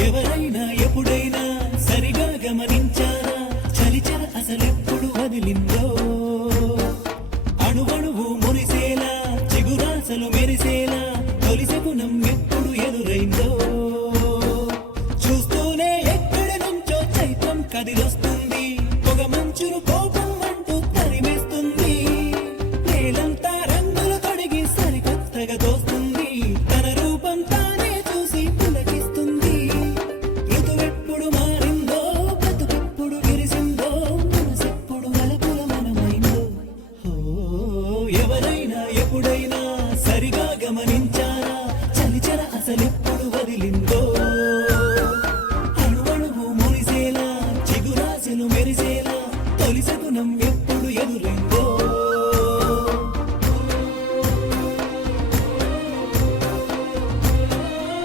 ఎవరైనా ఎప్పుడైనా సరిగా గమనించారా చలిచర అసలెప్పుడు వదిలిందో అణువణువు మురిసేలా చిగురాసలు మెరిసేలా తొలిసెగుణం ఎప్పుడు ఎదురైందో చూస్తూనే ఎక్కడి నుంచో చైత్రం కదిలొస్తుంది పొగ మంచును కోపం అంటూ తరిమేస్తుంది నేలంతా రంగులు తొడిగి సరికొత్తగా దోస్తుంది తన రూపం తానే చూసి పులకిస్తుంది ఋతువెప్పుడు మారిందో బ్రతుకెప్పుడు విరిసిందో మనసెప్పుడు వలపుల మనమైందో ఎవరైనా ఎప్పుడైనా సరిగా గమనించారా చలిచర అసలెప్పుడు వదిలిందో